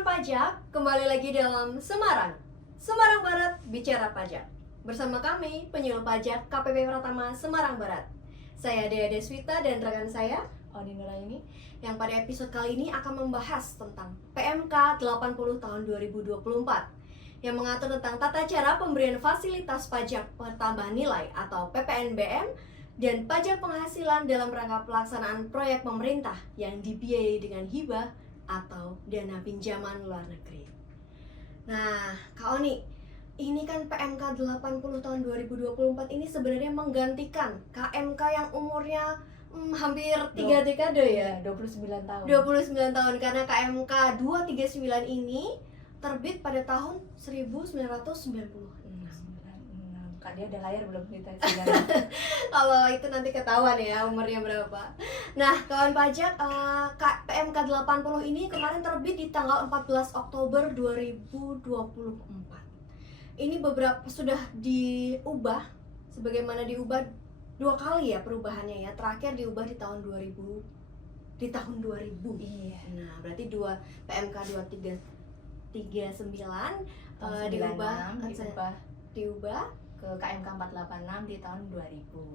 kawan pajak, kembali lagi dalam Semarang Barat Bicara Pajak. Bersama kami, penyuluh pajak KPP Pratama Semarang Barat. Saya Dea Deswita dan rekan saya, Oni Nuraini, yang pada episode kali ini akan membahas tentang PMK 80 tahun 2024 yang mengatur tentang tata cara pemberian fasilitas pajak pertambahan nilai atau PPNBM dan pajak penghasilan dalam rangka pelaksanaan proyek pemerintah yang dibiayai dengan hibah atau dana pinjaman luar negeri. Nah, Kak Oni, ini kan PMK 80 tahun 2024 ini sebenarnya menggantikan KMK yang umurnya hampir 3 dekade ya. 29 tahun. 29 tahun karena KMK 239 ini terbit pada tahun 1996. Kak dia udah lahir belum kita? Kalau itu nanti ketahuan ya umurnya berapa. Nah, kawan pajak, PMK 80 ini kemarin terbit di tanggal 14 Oktober 2024. Ini beberapa sudah diubah, sebagaimana diubah 2 kali ya perubahannya ya. Terakhir diubah di tahun 2000. Iya. Nah, berarti PMK 239 diubah ke KMK 486 di tahun 2000.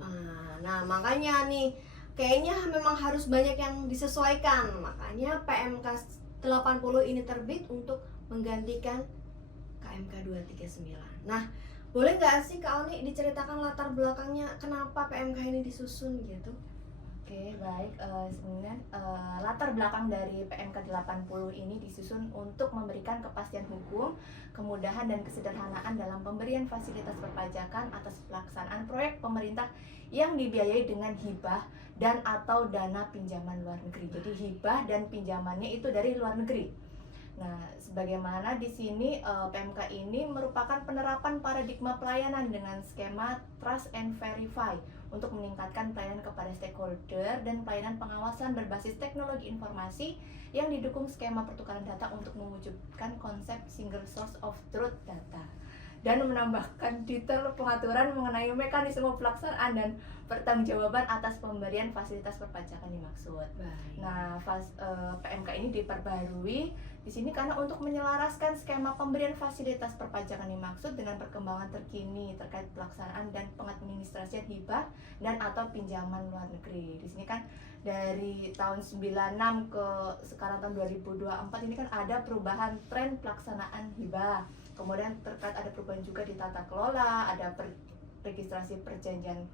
Nah, makanya nih kayaknya memang harus banyak yang disesuaikan. Makanya PMK 80 ini terbit untuk menggantikan KMK 239. Nah, boleh nggak sih Kak Oni diceritakan latar belakangnya kenapa PMK ini disusun gitu? Oke, baik. Sebenarnya latar belakang dari PMK 80 ini disusun untuk memberikan kepastian hukum, kemudahan dan kesederhanaan dalam pemberian fasilitas perpajakan atas pelaksanaan proyek pemerintah yang dibiayai dengan hibah dan atau dana pinjaman luar negeri. Jadi hibah dan pinjamannya itu dari luar negeri. Nah, sebagaimana di sini PMK ini merupakan penerapan paradigma pelayanan dengan skema Trust and Verify untuk meningkatkan pelayanan kepada stakeholder dan pelayanan pengawasan berbasis teknologi informasi yang didukung skema pertukaran data untuk mewujudkan konsep single source of truth data dan menambahkan detail pengaturan mengenai mekanisme pelaksanaan dan pertanggungjawaban atas pemberian fasilitas perpajakan dimaksud. Baik. Nah, PMK ini diperbarui di sini karena untuk menyelaraskan skema pemberian fasilitas perpajakan dimaksud dengan perkembangan terkini terkait pelaksanaan dan pengadministrasian hibah dan atau pinjaman luar negeri. Di sini kan dari tahun 96 ke sekarang tahun 2024 ini kan ada perubahan tren pelaksanaan hibah. Kemudian terkait ada perubahan juga di tata kelola, ada registrasi perjanjian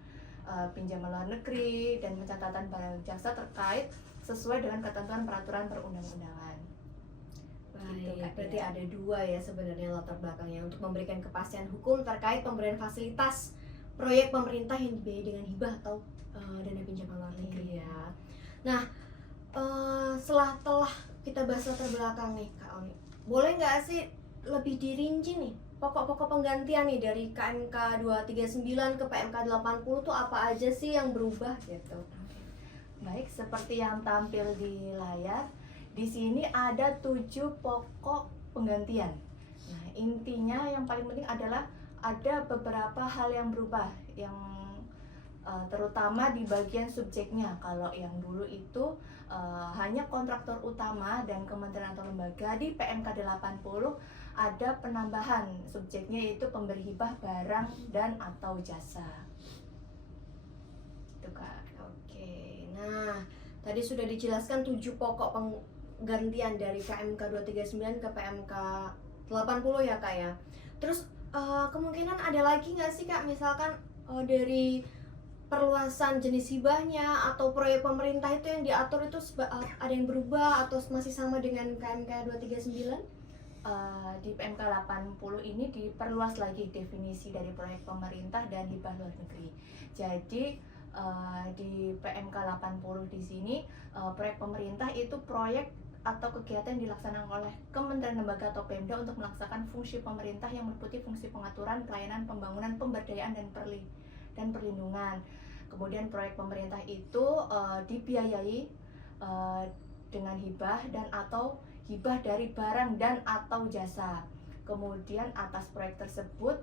pinjaman luar negeri dan pencatatan barang jasa terkait sesuai dengan ketentuan peraturan perundang-undangan. Baik, berarti ada 2 ya sebenarnya latar belakangnya untuk memberikan kepastian hukum terkait pemberian fasilitas proyek pemerintah yang dibiayai dengan hibah atau dana pinjaman luar negeri ya. Nah, setelah kita bahas latar belakang nih Kak Oni, boleh nggak sih lebih dirinci nih pokok-pokok penggantian nih dari KMK 239 ke PMK 80 tuh apa aja sih yang berubah gitu? Baik, seperti yang tampil di layar, di sini ada 7 pokok penggantian. Nah, intinya yang paling penting adalah ada beberapa hal yang berubah, yang terutama di bagian subjeknya. Kalau yang dulu itu hanya kontraktor utama dan kementerian atau lembaga, di PMK 80 ada penambahan subjeknya yaitu pemberi hibah barang dan atau jasa. Itu Kak. Oke. Nah, tadi sudah dijelaskan 7 pokok penggantian dari KMK 239 ke PMK 80 ya Kak ya. Terus kemungkinan ada lagi nggak sih Kak, misalkan dari perluasan jenis hibahnya atau proyek pemerintah itu yang diatur itu ada yang berubah atau masih sama dengan KMK 239? Di PMK 80 ini diperluas lagi definisi dari proyek pemerintah dan hibah luar negeri. Jadi di PMK 80 di sini proyek pemerintah itu proyek atau kegiatan yang dilaksanakan oleh kementerian lembaga atau Pemda untuk melaksanakan fungsi pemerintah yang meliputi fungsi pengaturan, pelayanan, pembangunan, pemberdayaan dan perlindungan. Kemudian proyek pemerintah itu dibiayai dengan hibah dan atau hibah dari barang dan atau jasa. Kemudian atas proyek tersebut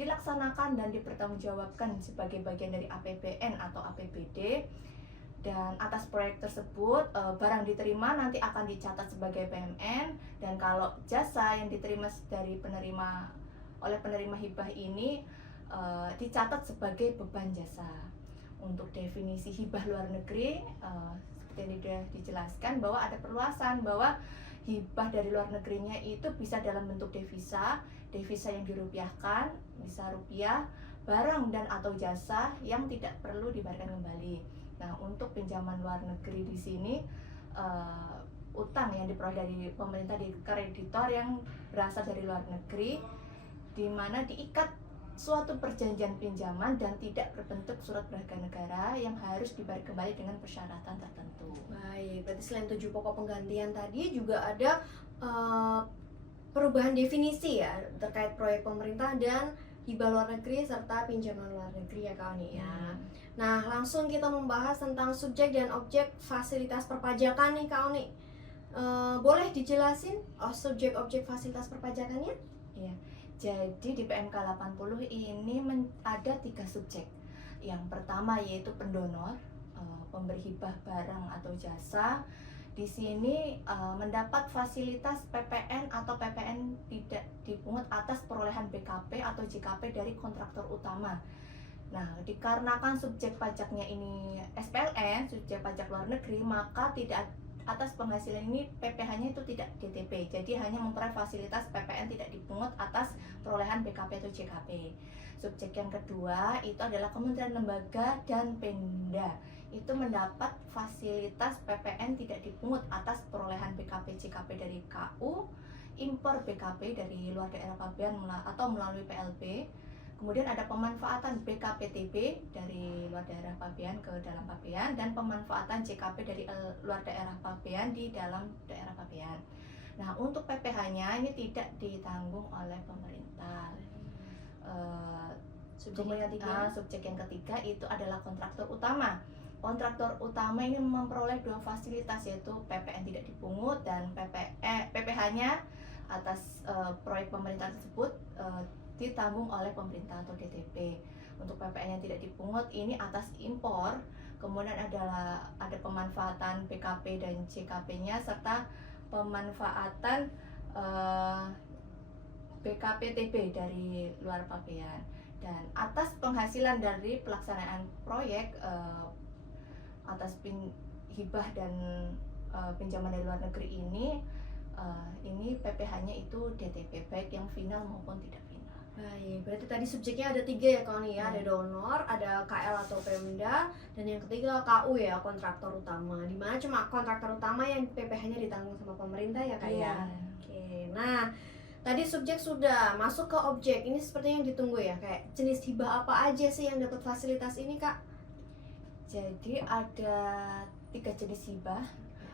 dilaksanakan dan dipertanggungjawabkan sebagai bagian dari APBN atau APBD Dan atas proyek tersebut barang diterima nanti akan dicatat sebagai PMN, dan kalau jasa yang diterima dari oleh penerima hibah ini dicatat sebagai beban jasa. Untuk definisi hibah luar negeri seperti yang sudah dijelaskan bahwa ada perluasan bahwa hibah dari luar negerinya itu bisa dalam bentuk devisa yang dirupiahkan, bisa rupiah, barang dan atau jasa yang tidak perlu dibayarkan kembali. Nah, untuk pinjaman luar negeri di sini utang yang diperoleh dari pemerintah di kreditor yang berasal dari luar negeri, di mana diikat suatu perjanjian pinjaman dan tidak berbentuk surat berharga negara yang harus dibayar kembali dengan persyaratan tertentu. Baik, berarti selain 7 pokok penggantian tadi juga ada perubahan definisi ya terkait proyek pemerintah dan hibah luar negeri serta pinjaman luar negeri ya Kak Oni ya. Nah, langsung kita membahas tentang subjek dan objek fasilitas perpajakan nih Kak Oni. Boleh dijelasin subjek-objek fasilitas perpajakannya? Iya. Jadi di PMK 80 ini ada 3 subjek. Yang pertama yaitu pendonor, pemberi hibah barang atau jasa. Di sini mendapat fasilitas PPN atau PPN tidak dipungut atas perolehan BKP atau JKP dari kontraktor utama. Nah, dikarenakan subjek pajaknya ini SPLN, subjek pajak luar negeri, maka tidak atas penghasilan ini PPh-nya itu tidak DTP. Jadi hanya memperoleh fasilitas PPN tidak dipungut atas perolehan BKP atau JKP. Subjek yang kedua itu adalah kementerian lembaga dan Pemda. Itu mendapat fasilitas PPN tidak dipungut atas perolehan BKP JKP dari KU, impor BKP dari luar daerah pabean atau melalui PLP. Kemudian ada pemanfaatan BKPTB dari luar daerah pabean ke dalam pabean, dan pemanfaatan JKP dari luar daerah pabean di dalam daerah pabean. Nah, untuk PPh-nya ini tidak ditanggung oleh pemerintah. Subjek yang ketiga itu adalah kontraktor utama. Kontraktor utama ini memperoleh 2 fasilitas, yaitu PPN tidak dipungut dan PPh-nya atas proyek pemerintah tersebut ditanggung oleh pemerintah atau DTP. Untuk PPN yang tidak dipungut ini atas impor, kemudian ada pemanfaatan BKP dan JKP-nya serta pemanfaatan BKPTB dari luar pabean. Dan atas penghasilan dari pelaksanaan proyek atas hibah dan pinjaman dari luar negeri ini PPh-nya itu DTP, baik yang final maupun tidak final. Baik, berarti tadi subjeknya ada 3 ya Kak Oni ya, ada donor, ada KL atau Pemda, dan yang ketiga KU ya, kontraktor utama. Dimana cuma kontraktor utama yang PPh-nya ditanggung sama pemerintah ya Kak ya. Oke, nah tadi subjek sudah masuk ke objek, ini sepertinya yang ditunggu ya, kayak jenis hibah apa aja sih yang dapat fasilitas ini Kak? Jadi ada 3 jenis hibah.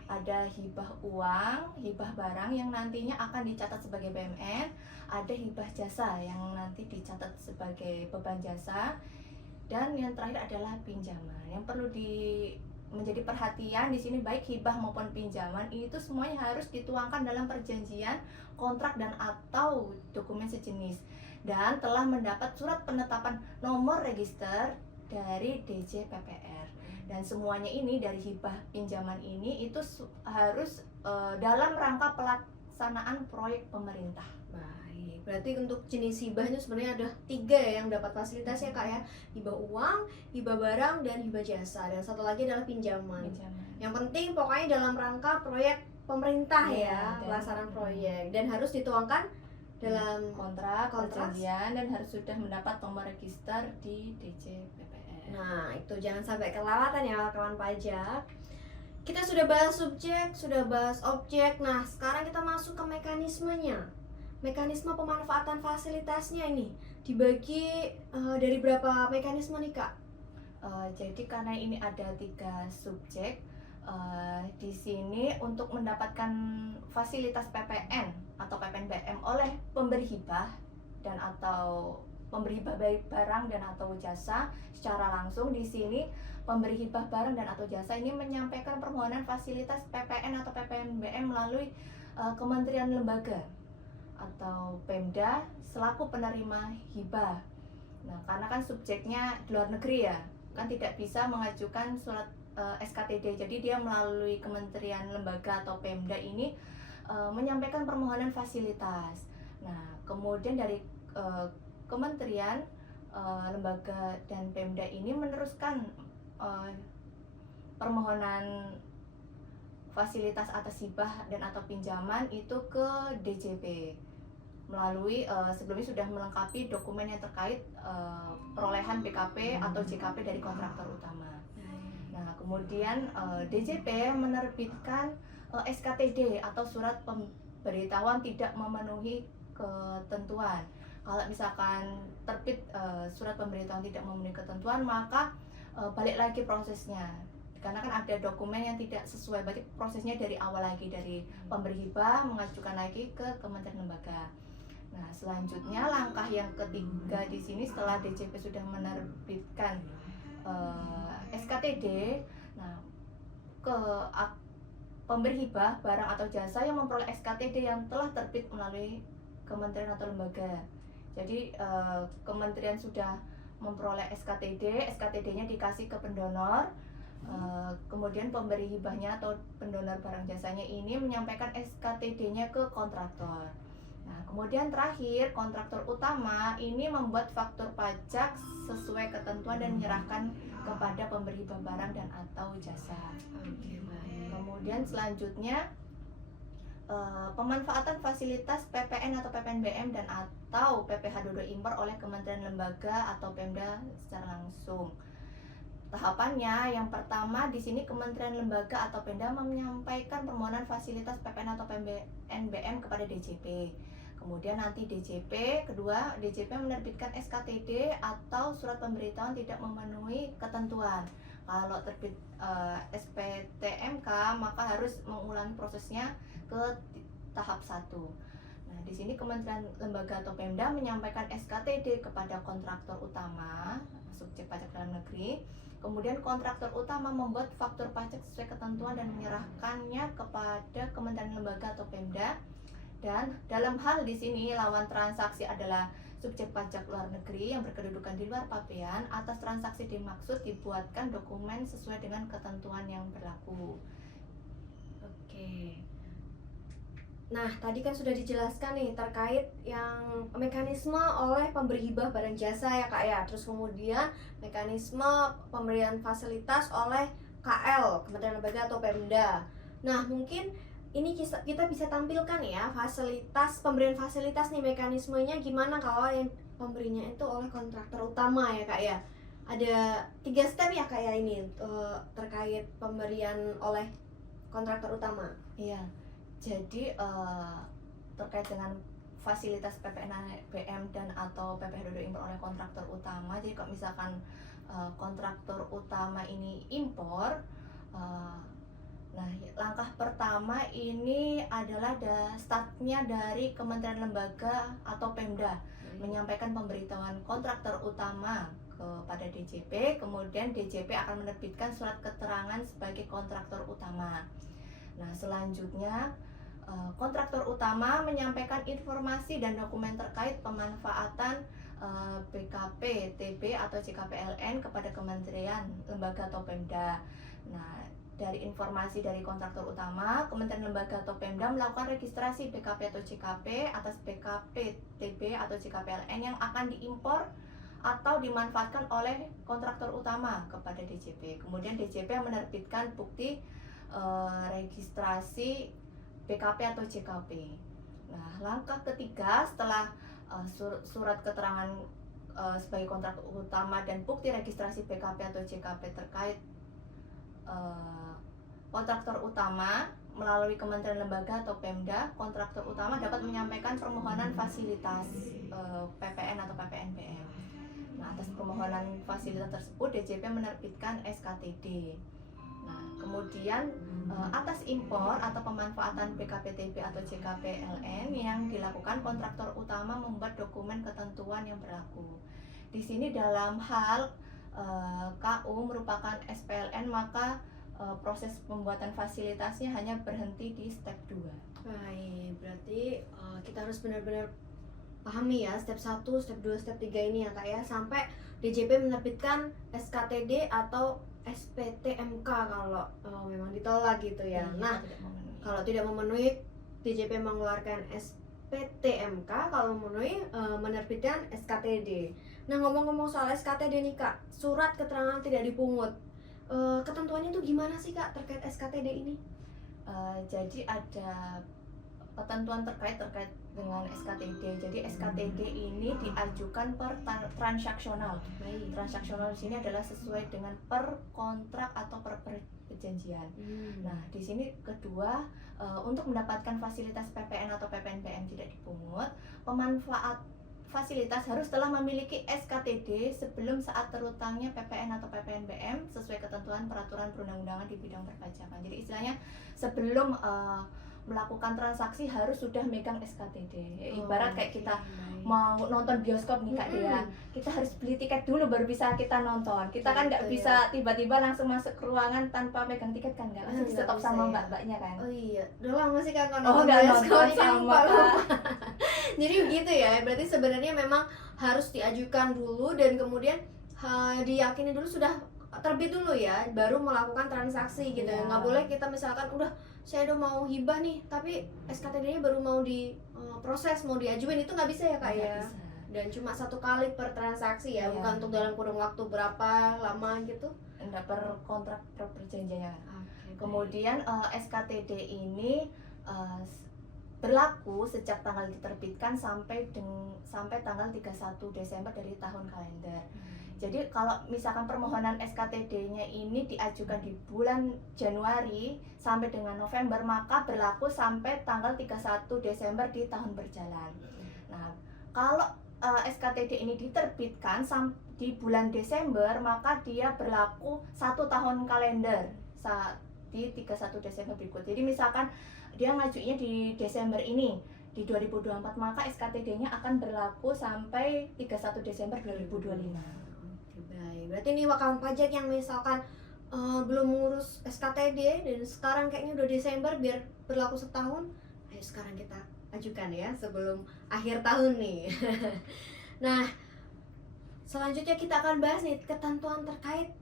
Ada hibah uang, hibah barang yang nantinya akan dicatat sebagai BMN, ada hibah jasa yang nanti dicatat sebagai beban jasa, dan yang terakhir adalah pinjaman. Yang perlu menjadi perhatian di sini, baik hibah maupun pinjaman itu semuanya harus dituangkan dalam perjanjian, kontrak dan atau dokumen sejenis, dan telah mendapat surat penetapan nomor register dari DJPPR. Dan semuanya ini dari hibah pinjaman ini itu harus dalam rangka pelaksanaan proyek pemerintah. Baik, berarti untuk jenis hibahnya sebenarnya ada 3 ya yang dapat fasilitas ya Kak ya. Hibah uang, hibah barang, dan hibah jasa. Dan satu lagi adalah pinjaman. Yang penting pokoknya dalam rangka proyek pemerintah ya, pelaksanaan proyek, dan harus dituangkan dalam kontrak, perjanjian, dan harus sudah mendapat nomor register di DJPPR. Nah, itu jangan sampai kelewatan ya kawan pajak. Kita sudah bahas subjek, sudah bahas objek. Nah, sekarang kita masuk ke mekanismenya. Mekanisme pemanfaatan fasilitasnya ini dibagi dari berapa mekanisme nih Kak? Jadi karena ini ada 3 subjek, di sini untuk mendapatkan fasilitas PPN atau PPNBM oleh pemberi hibah dan atau pemberi hibah baik barang dan atau jasa secara langsung, di sini pemberi hibah barang dan atau jasa ini menyampaikan permohonan fasilitas PPN atau PPNBM melalui kementerian lembaga atau Pemda selaku penerima hibah. Nah, karena kan subjeknya di luar negeri ya, kan tidak bisa mengajukan surat SKTD. Jadi dia melalui kementerian, lembaga atau Pemda ini menyampaikan permohonan fasilitas. Nah, kemudian dari kementerian, lembaga dan Pemda ini meneruskan permohonan fasilitas atas hibah dan atau pinjaman itu ke DJP melalui sebelumnya sudah melengkapi dokumen yang terkait perolehan PKP atau JKP dari kontraktor utama. Nah, kemudian DJP menerbitkan SKTD atau surat pemberitahuan tidak memenuhi ketentuan. Kalau misalkan terbit surat pemberitahuan tidak memenuhi ketentuan, maka balik lagi prosesnya. Karena kan ada dokumen yang tidak sesuai, berarti prosesnya dari awal lagi, dari pemberi hibah mengajukan lagi ke kementerian lembaga. Nah, selanjutnya langkah yang ketiga di sini setelah DJP sudah menerbitkan SKTD, nah ke pemberi hibah barang atau jasa yang memperoleh SKTD yang telah terbit melalui kementerian atau lembaga. Jadi kementerian sudah memperoleh SKTD, SKTD-nya dikasih ke pendonor. Kemudian pemberi hibahnya atau pendonor barang jasanya ini menyampaikan SKTD-nya ke kontraktor. Nah, kemudian terakhir kontraktor utama ini membuat faktur pajak sesuai ketentuan dan menyerahkan kepada pemberi hibah barang dan atau jasa. Kemudian selanjutnya pemanfaatan fasilitas PPN atau PPNBM dan atau PPh 22 impor oleh kementerian, lembaga atau Pemda secara langsung. Tahapannya yang pertama di sini kementerian, lembaga atau Pemda menyampaikan permohonan fasilitas PPN atau PPNBM kepada DJP. Kemudian nanti DJP, kedua DJP menerbitkan SKTD atau surat pemberitahuan tidak memenuhi ketentuan. Kalau terbit SPTMK maka harus mengulangi prosesnya ke tahap 1. Nah, di sini kementerian, lembaga atau Pemda menyampaikan SKTD kepada kontraktor utama, subjek pajak dalam negeri. Kemudian kontraktor utama membuat faktur pajak sesuai ketentuan dan menyerahkannya kepada kementerian, lembaga atau Pemda. Dan dalam hal di sini lawan transaksi adalah subjek pajak luar negeri yang berkedudukan di luar pabean. Atas transaksi dimaksud dibuatkan dokumen sesuai dengan ketentuan yang berlaku. Oke. Nah, tadi kan sudah dijelaskan nih terkait yang mekanisme oleh pemberi hibah barang jasa ya Kak ya. Terus kemudian mekanisme pemberian fasilitas oleh KL, Kementerian Lembaga atau Pemda. Nah, mungkin ini kita bisa tampilkan ya fasilitas, pemberian fasilitas nih, mekanismenya gimana kalau yang pemberinya itu oleh kontraktor utama ya Kak ya. Ada 3 step ya Kak ya ini terkait pemberian oleh kontraktor utama. Iya. Jadi terkait dengan fasilitas PPNBM dan atau PPh 22 impor oleh kontraktor utama. Jadi kalau misalkan kontraktor utama ini impor, nah langkah pertama ini adalah startnya dari kementerian, lembaga atau Pemda menyampaikan pemberitahuan kontraktor utama kepada DJP. Kemudian DJP akan menerbitkan surat keterangan sebagai kontraktor utama. Nah, selanjutnya kontraktor utama menyampaikan informasi dan dokumen terkait pemanfaatan PKP, TB atau JKPLN kepada kementerian, lembaga atau Pemda. Nah, dari informasi dari kontraktor utama, kementerian, lembaga atau Pemda melakukan registrasi PKP atau JKP atas PKP, TB atau JKPLN yang akan diimpor atau dimanfaatkan oleh kontraktor utama kepada DJP. Kemudian DJP menerbitkan bukti registrasi PKP atau JKP. Nah, langkah ketiga setelah surat keterangan sebagai kontraktor utama dan bukti registrasi PKP atau JKP terkait kontraktor utama melalui kementerian, lembaga atau Pemda, kontraktor utama dapat menyampaikan permohonan fasilitas PPN atau PPNBM. Nah, atas permohonan fasilitas tersebut DJP menerbitkan SKTD. Nah, kemudian atas impor atau pemanfaatan PKP-TB atau JKPLN yang dilakukan, kontraktor utama membuat dokumen ketentuan yang berlaku. Di sini dalam hal KU merupakan SPLN, maka proses pembuatan fasilitasnya hanya berhenti di step 2. Baik, berarti kita harus benar-benar pahami ya step 1, step 2, step 3 ini ya Kak ya, sampai DJP menerbitkan SKTD atau SPTMK kalau memang ditolak gitu ya. Iya, Nah, tidak memenuhi. kalau tidak memenuhi, DJP mengeluarkan SPTMK, kalau memenuhi menerbitkan SKTD. Nah, ngomong-ngomong soal SKTD nih Kak, surat keterangan tidak dipungut. Ketentuannya tuh gimana sih Kak terkait SKTD ini? Jadi ada ketentuan terkait dengan SKTD. Jadi SKTD ini diajukan per transaksional. Baik. Transaksional di sini adalah sesuai dengan per kontrak atau per perjanjian. Nah, di sini kedua, untuk mendapatkan fasilitas PPN atau PPNBM tidak dipungut, pemanfaat fasilitas harus telah memiliki SKTD sebelum saat terutangnya PPN atau PPNBM sesuai ketentuan peraturan perundang-undangan di bidang perpajakan. Jadi istilahnya sebelum melakukan transaksi harus sudah megang SKTD. Ibarat kayak kita mau nonton bioskop nih Kak Dea, kita harus beli tiket dulu baru bisa kita nonton. Kita kan nggak Gitu bisa tiba-tiba langsung masuk ke ruangan tanpa megang tiket kan, nggak langsung di Nggak stop bisa sama ya. mbak-mbaknya kan. Oh iya, udah lama sih Kak Oh nonton nggak bioskop, nonton jadi sama lupa. Kak. Jadi begitu ya, berarti sebenarnya memang harus diajukan dulu dan kemudian diyakini dulu sudah terbit dulu ya, baru melakukan transaksi gitu. Iya. Nggak boleh kita misalkan udah saya udah mau hibah nih, tapi SKTD-nya baru mau diproses, mau diajuin, itu nggak bisa ya Kak Nggak ya? bisa. Dan cuma satu kali per transaksi ya, Iya. bukan untuk dalam kurun waktu berapa lama gitu. Enggak per kontrak per perjanjiannya. Oke, Kemudian SKTD ini berlaku sejak tanggal diterbitkan sampai tanggal 31 Desember dari tahun kalender. Jadi kalau misalkan permohonan SKTD-nya ini diajukan di bulan Januari sampai dengan November, maka berlaku sampai tanggal 31 Desember di tahun berjalan. Nah, kalau SKTD ini diterbitkan di bulan Desember, maka dia berlaku 1 tahun kalender saat di 31 Desember berikut. Jadi misalkan dia ngajunya di Desember ini, di 2024, maka SKTD-nya akan berlaku sampai 31 Desember 2025. Oke, baik. Berarti ini wakalan pajak yang misalkan belum mengurus SKTD dan sekarang kayaknya udah Desember biar berlaku setahun, ayo sekarang kita ajukan ya sebelum akhir tahun nih. Nah, selanjutnya kita akan bahas nih ketentuan terkait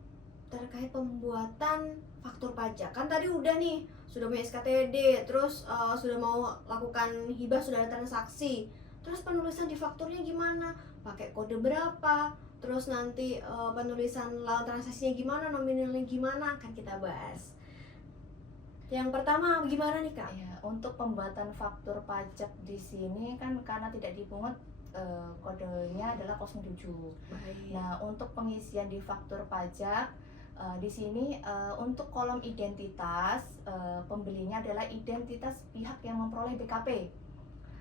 pembuatan faktur pajak. Kan tadi udah nih, sudah punya SKTD, terus sudah mau lakukan hibah, sudah ada transaksi. Terus penulisan di fakturnya gimana? Pakai kode berapa? Terus nanti penulisan lawan transaksinya gimana, nominalnya gimana, akan kita bahas. Yang pertama gimana nih Kak? Ya, untuk pembuatan faktur pajak di sini kan karena tidak dipungut, kodenya adalah 07. Baik. Nah, untuk pengisian di faktur pajak di sini untuk kolom identitas, pembelinya adalah identitas pihak yang memperoleh BKP.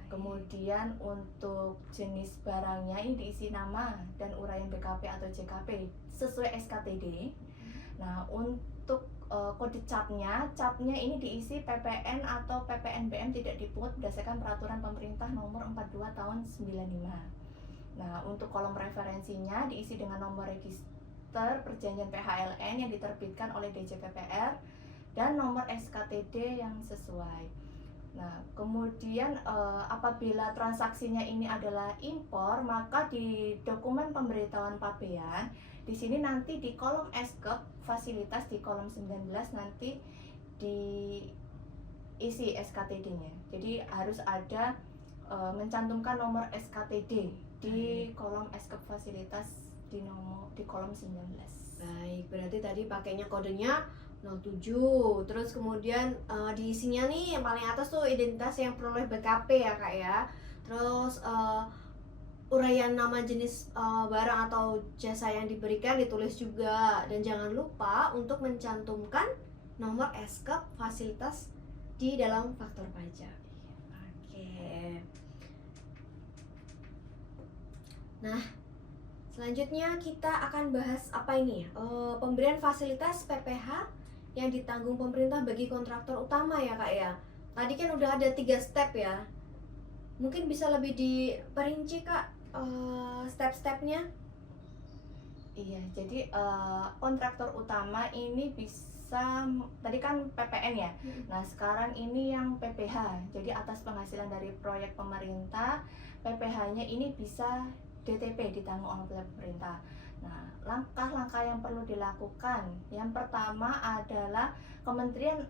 Kemudian untuk jenis barangnya ini diisi nama dan uraian BKP atau JKP sesuai SKTD. Nah, untuk kode capnya ini diisi PPN atau PPNBM tidak dipungut berdasarkan peraturan pemerintah nomor 42 tahun 95. Nah, untuk kolom referensinya diisi dengan nomor register perjanjian PHLN yang diterbitkan oleh DJPPR dan nomor SKTD yang sesuai. Nah, kemudian apabila transaksinya ini adalah impor, maka di dokumen pemberitahuan pabean di sini nanti di kolom SKEP fasilitas di kolom 19 nanti diisi SKTD-nya. Jadi harus ada mencantumkan nomor SKTD di kolom SKEP fasilitas di kolom 19. Baik, berarti tadi pakainya kodenya 07. Terus kemudian diisinya nih yang paling atas tuh identitas yang peroleh BKP ya Kak ya. Terus uraian nama jenis barang atau jasa yang diberikan ditulis juga, dan jangan lupa untuk mencantumkan nomor SKEP fasilitas di dalam faktur pajak. Oke. Nah, selanjutnya kita akan bahas apa ini? Pemberian fasilitas PPh yang ditanggung pemerintah bagi kontraktor utama ya Kak ya. Tadi kan udah ada 3 step ya. Mungkin bisa lebih diperinci Kak step-stepnya. Iya, jadi kontraktor utama ini bisa, tadi kan PPN ya. Nah, sekarang ini yang PPh. Jadi atas penghasilan dari proyek pemerintah, PPh-nya ini bisa DTP ditanggung oleh pemerintah. Nah, langkah-langkah yang perlu dilakukan, yang pertama adalah Kementerian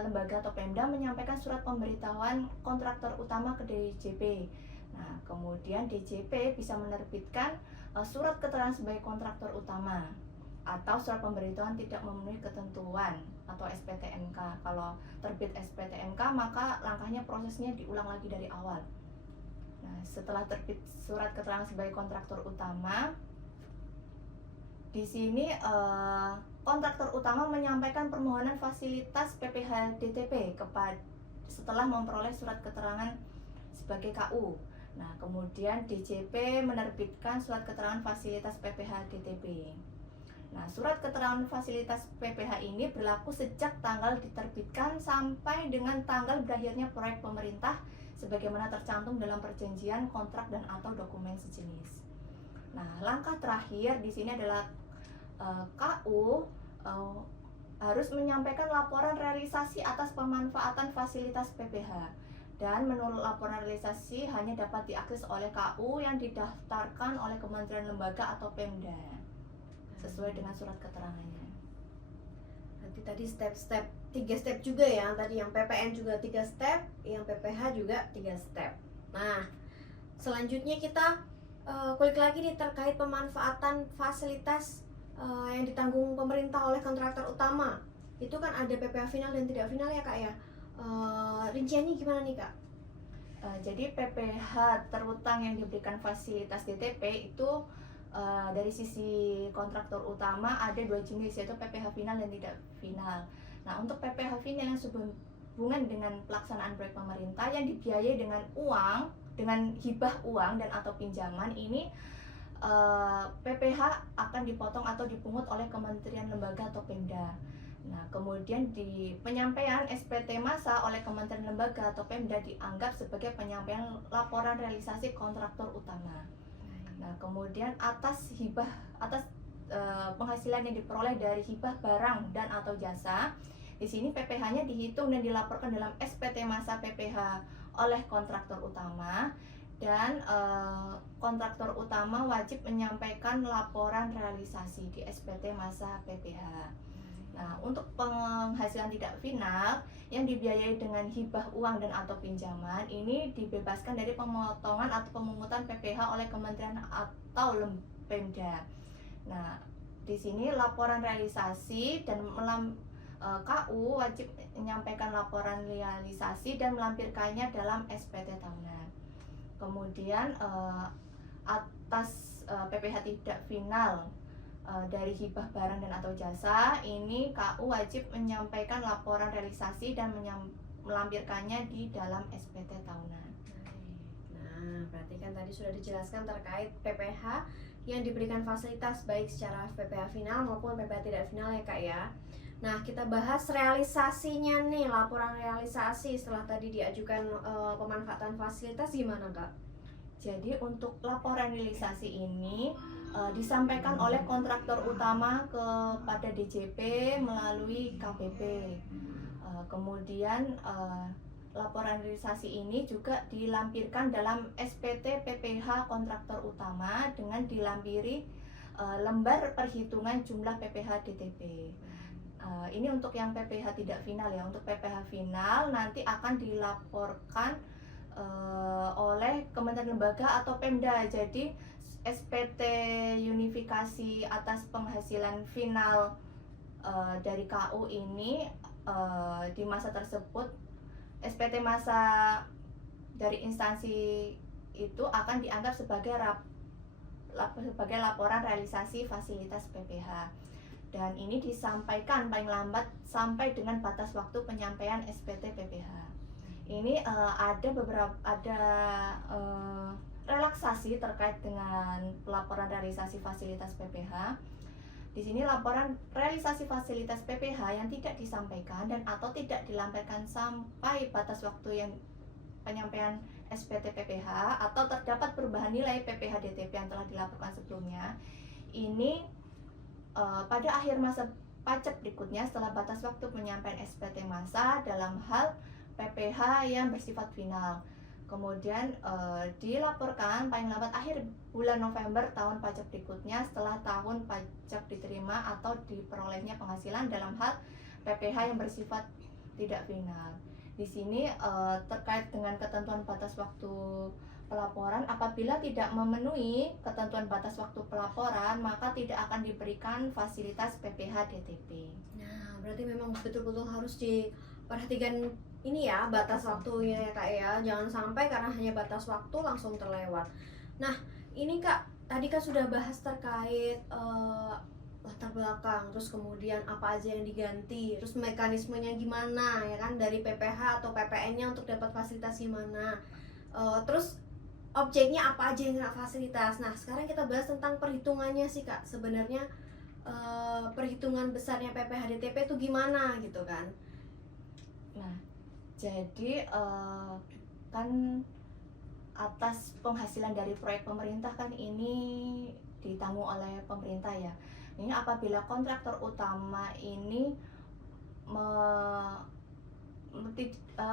Lembaga atau Pemda menyampaikan surat pemberitahuan kontraktor utama ke DJP. Nah, kemudian DJP bisa menerbitkan surat keterangan sebagai kontraktor utama atau surat pemberitahuan tidak memenuhi ketentuan atau SPTMK. Kalau terbit SPTMK maka langkahnya prosesnya diulang lagi dari awal. Nah, setelah terbit surat keterangan sebagai kontraktor utama, di sini kontraktor utama menyampaikan permohonan fasilitas PPH DTP setelah memperoleh surat keterangan sebagai KU. Nah, kemudian DJP menerbitkan surat keterangan fasilitas PPH DTP. Nah, surat keterangan fasilitas PPH ini berlaku sejak tanggal diterbitkan sampai dengan tanggal berakhirnya proyek pemerintah sebagaimana tercantum dalam perjanjian, kontrak, dan atau dokumen sejenis. Nah, langkah terakhir di sini adalah KU harus menyampaikan laporan realisasi atas pemanfaatan fasilitas PPH, dan menurut laporan realisasi hanya dapat diakses oleh KU yang didaftarkan oleh Kementerian Lembaga atau Pemda sesuai dengan surat keterangannya. Nanti tadi step-step 3 step juga ya, tadi yang PPN juga 3 step, yang PPH juga 3 step. Nah, selanjutnya kita kulik lagi nih terkait pemanfaatan fasilitas yang ditanggung pemerintah oleh kontraktor utama. Itu kan ada PPH final dan tidak final ya Kak ya. Rinciannya gimana nih Kak? Jadi PPH terutang yang diberikan fasilitas DTP itu dari sisi kontraktor utama ada 2 jenis, yaitu PPH final dan tidak final. Nah, untuk PPH final yang sehubungan dengan pelaksanaan proyek pemerintah yang dibiayai dengan uang, dengan hibah uang dan atau pinjaman, ini PPH akan dipotong atau dipungut oleh Kementerian Lembaga atau Pemda. Nah, kemudian di penyampaian SPT masa oleh Kementerian Lembaga atau Pemda dianggap sebagai penyampaian laporan realisasi kontraktor utama. Nah, kemudian atas penghasilan yang diperoleh dari hibah barang dan atau jasa, di sini PPH-nya dihitung dan dilaporkan dalam SPT masa PPH oleh kontraktor utama, dan kontraktor utama wajib menyampaikan laporan realisasi di SPT masa PPH. Nah, untuk penghasilan tidak final yang dibiayai dengan hibah uang dan atau pinjaman, ini dibebaskan dari pemotongan atau pemungutan PPH oleh Kementerian atau Pemda. Nah, di sini laporan realisasi dan KU wajib menyampaikan laporan realisasi dan melampirkannya dalam SPT tahunan. Kemudian atas PPH tidak final dari hibah barang dan atau jasa, ini KU wajib menyampaikan laporan realisasi dan melampirkannya di dalam SPT tahunan. Nah, berarti kan tadi sudah dijelaskan terkait PPH yang diberikan fasilitas baik secara PPH final maupun PPH tidak final ya Kak ya. Nah, kita bahas realisasinya nih, laporan realisasi setelah tadi diajukan pemanfaatan fasilitas gimana Kak? Jadi untuk laporan realisasi ini disampaikan oleh kontraktor utama kepada DJP melalui KPP. Kemudian laporan realisasi ini juga dilampirkan dalam SPT PPH kontraktor utama dengan dilampiri lembar perhitungan jumlah PPH DTP. Ini untuk yang PPH tidak final ya. Untuk PPH final nanti akan dilaporkan oleh Kementerian Lembaga atau Pemda. Jadi SPT unifikasi atas penghasilan final dari KU ini di masa tersebut, SPT masa dari instansi itu akan dianggap sebagai laporan realisasi fasilitas PPH, dan ini disampaikan paling lambat sampai dengan batas waktu penyampaian SPT PPH. Ini ada relaksasi terkait dengan laporan realisasi fasilitas PPH. Di sini laporan realisasi fasilitas PPH yang tidak disampaikan dan atau tidak dilampirkan sampai batas waktu yang penyampaian SPT PPH atau terdapat perubahan nilai PPH DTP yang telah dilaporkan sebelumnya, ini pada akhir masa pajak berikutnya setelah batas waktu penyampaian SPT masa dalam hal PPH yang bersifat final. Kemudian dilaporkan paling lambat akhir bulan November tahun pajak berikutnya setelah tahun pajak diterima atau diperolehnya penghasilan dalam hal PPh yang bersifat tidak final. Di sini terkait dengan ketentuan batas waktu pelaporan, apabila tidak memenuhi ketentuan batas waktu pelaporan maka tidak akan diberikan fasilitas PPh DTP. Nah, berarti memang betul-betul harus diperhatikan ini ya, batas waktunya ya Kak ya. Jangan sampai karena hanya batas waktu langsung terlewat. Nah, ini Kak, tadi kan sudah bahas terkait latar belakang, terus kemudian apa aja yang diganti, terus mekanismenya gimana ya kan, dari PPh atau PPN-nya untuk dapat fasilitas gimana. Terus objeknya apa aja yang kena fasilitas. Nah, sekarang kita bahas tentang perhitungannya sih Kak. Sebenarnya perhitungan besarnya PPh DTP itu gimana gitu kan. Nah, jadi kan atas penghasilan dari proyek pemerintah kan ini ditanggung oleh pemerintah ya. Ini apabila kontraktor utama ini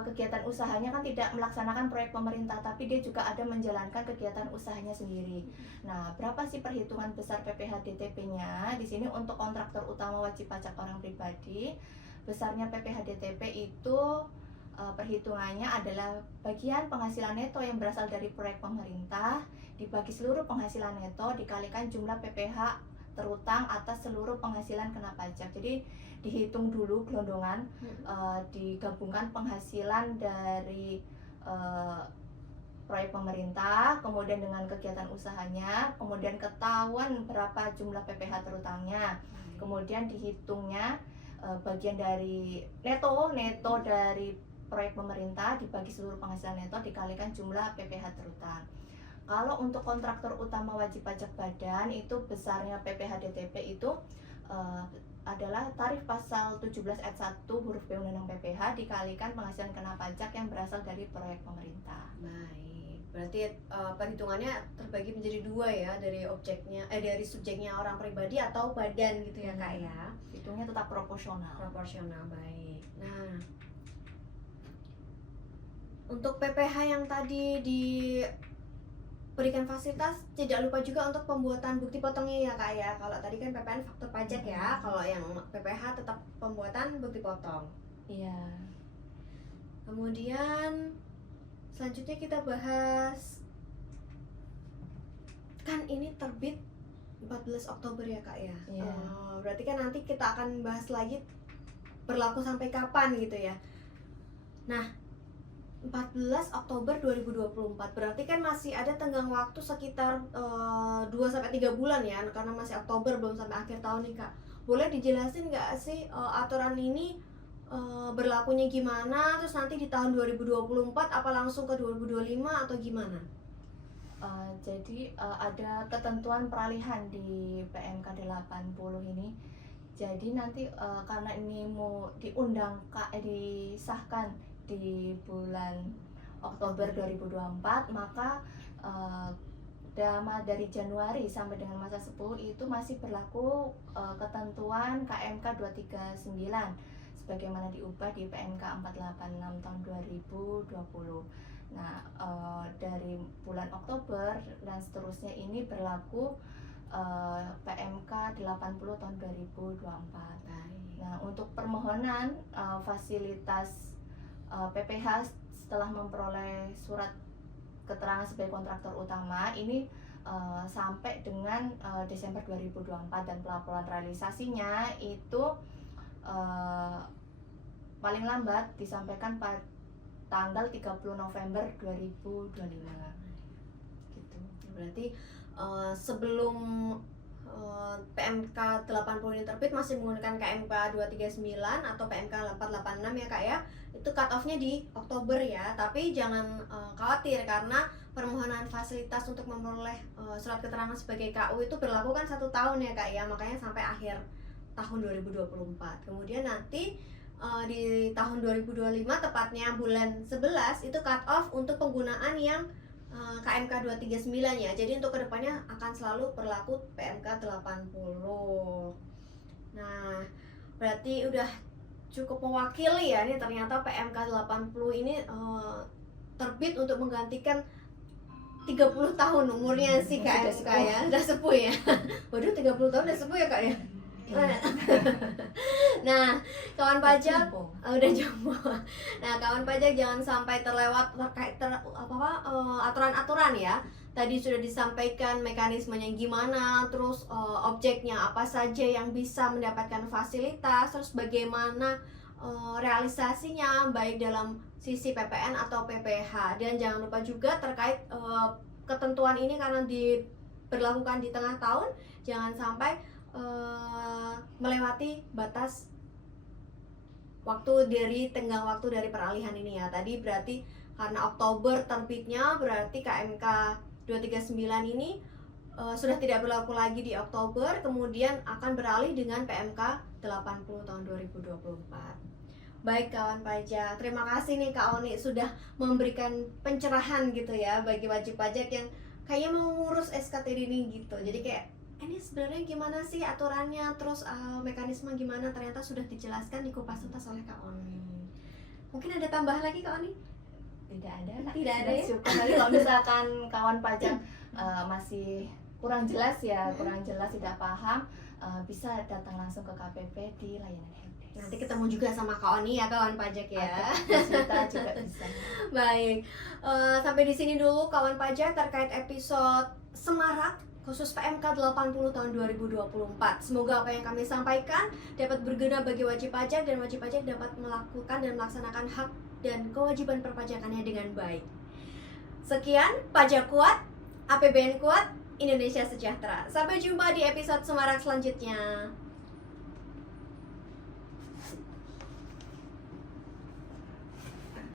kegiatan usahanya kan tidak melaksanakan proyek pemerintah, tapi dia juga ada menjalankan kegiatan usahanya sendiri. Nah, berapa sih perhitungan besar PPh DTP-nya? Di sini untuk kontraktor utama wajib pajak orang pribadi, besarnya PPh DTP itu perhitungannya adalah bagian penghasilan neto yang berasal dari proyek pemerintah dibagi seluruh penghasilan neto dikalikan jumlah PPh terutang atas seluruh penghasilan kena pajak. Jadi dihitung dulu gelondongan, digabungkan penghasilan dari proyek pemerintah, kemudian dengan kegiatan usahanya, kemudian ketahuan berapa jumlah PPh terutangnya, kemudian dihitungnya bagian dari neto dari proyek pemerintah dibagi seluruh penghasilan neto dikalikan jumlah PPh terutang. Kalau untuk kontraktor utama wajib pajak badan itu besarnya PPh DTP itu adalah tarif pasal 17 ayat 1 huruf B Undang-Undang PPh dikalikan penghasilan kena pajak yang berasal dari proyek pemerintah. Baik, berarti perhitungannya terbagi menjadi dua ya, dari dari subjeknya orang pribadi atau badan gitu ya Kak ya. Hitungnya tetap proporsional. Baik. Nah, untuk PPh yang tadi diberikan fasilitas, tidak lupa juga untuk pembuatan bukti potongnya ya Kak ya. Kalau tadi kan PPN faktur pajak ya, kalau yang PPh tetap pembuatan bukti potong. Iya. Kemudian selanjutnya kita bahas, kan ini terbit 14 Oktober ya Kak ya. Iya. Berarti kan nanti kita akan bahas lagi berlaku sampai kapan gitu ya. Nah, 14 Oktober 2024 berarti kan masih ada tenggang waktu sekitar 2-3 bulan ya, karena masih Oktober, belum sampai akhir tahun nih Kak. Boleh dijelasin nggak sih aturan ini berlakunya gimana, terus nanti di tahun 2024 apa langsung ke 2025 atau gimana? Jadi ada ketentuan peralihan di PMK 80 ini. Jadi nanti karena ini mau disahkan di bulan Oktober 2024, maka dari Januari sampai dengan masa 10 itu masih berlaku ketentuan KMK 239 sebagaimana diubah di PMK 486 tahun 2020. Nah, dari bulan Oktober dan seterusnya ini berlaku PMK 80 tahun 2024. Nah, untuk permohonan fasilitas PPh setelah memperoleh surat keterangan sebagai kontraktor utama ini sampai dengan Desember 2024, dan pelaporan realisasinya itu paling lambat disampaikan pada tanggal 30 November 2025 gitu. Berarti sebelum PMK 80 ini terbit masih menggunakan KMK 239 atau PMK 486 ya Kak ya. Itu cut off-nya di Oktober ya. Tapi jangan khawatir karena permohonan fasilitas untuk memperoleh surat keterangan sebagai KU itu berlaku kan 1 tahun ya Kak ya. Makanya sampai akhir tahun 2024. Kemudian nanti di tahun 2025 tepatnya bulan 11 itu cut off untuk penggunaan yang KMK 239 ya. Jadi untuk kedepannya akan selalu berlaku PMK 80. Nah, berarti udah cukup mewakili ya, ini ternyata PMK 80 ini terbit untuk menggantikan 30 tahun umurnya si Sudah KMK sepuh. ya. Udah sepuh ya. Waduh, 30 tahun udah sepuh ya Kak ya. Nah, kawan pajak udah jumbo. Nah, kawan pajak jangan sampai terlewat terkait aturan-aturan ya. Tadi sudah disampaikan mekanismenya gimana, terus objeknya apa saja yang bisa mendapatkan fasilitas, terus bagaimana realisasinya baik dalam sisi PPN atau PPH. Dan jangan lupa juga terkait ketentuan ini karena diberlakukan di tengah tahun, jangan sampai melewati batas waktu dari tenggang waktu dari peralihan ini ya. Tadi berarti karena Oktober terbitnya, berarti KMK 239 ini sudah tidak berlaku lagi di Oktober, kemudian akan beralih dengan PMK 80 tahun 2024. Baik kawan pajak, terima kasih nih Kak Oni sudah memberikan pencerahan gitu ya bagi wajib pajak yang kayaknya mau ngurus SKTD ini gitu. Jadi kayak ini sebenarnya gimana sih aturannya, terus mekanisme gimana, ternyata sudah dijelaskan dikupas tuntas oleh Kak Oni. Mungkin ada tambahan lagi Kak Oni? Tidak ada. Tidak ada ya? Syukur. Nanti kalau misalkan kawan pajak masih kurang jelas ya, kurang jelas tidak paham, bisa datang langsung ke KPP di layanan helpdesk. Nanti ketemu juga sama Kak Oni ya kawan pajak ya. Kita juga bisa. Baik, sampai di sini dulu kawan pajak terkait episode Semarak khusus PMK 80 tahun 2024. Semoga apa yang kami sampaikan dapat berguna bagi wajib pajak dan wajib pajak dapat melakukan dan melaksanakan hak dan kewajiban perpajakannya dengan baik. Sekian, pajak kuat, APBN kuat, Indonesia sejahtera. Sampai jumpa di episode Semarak selanjutnya.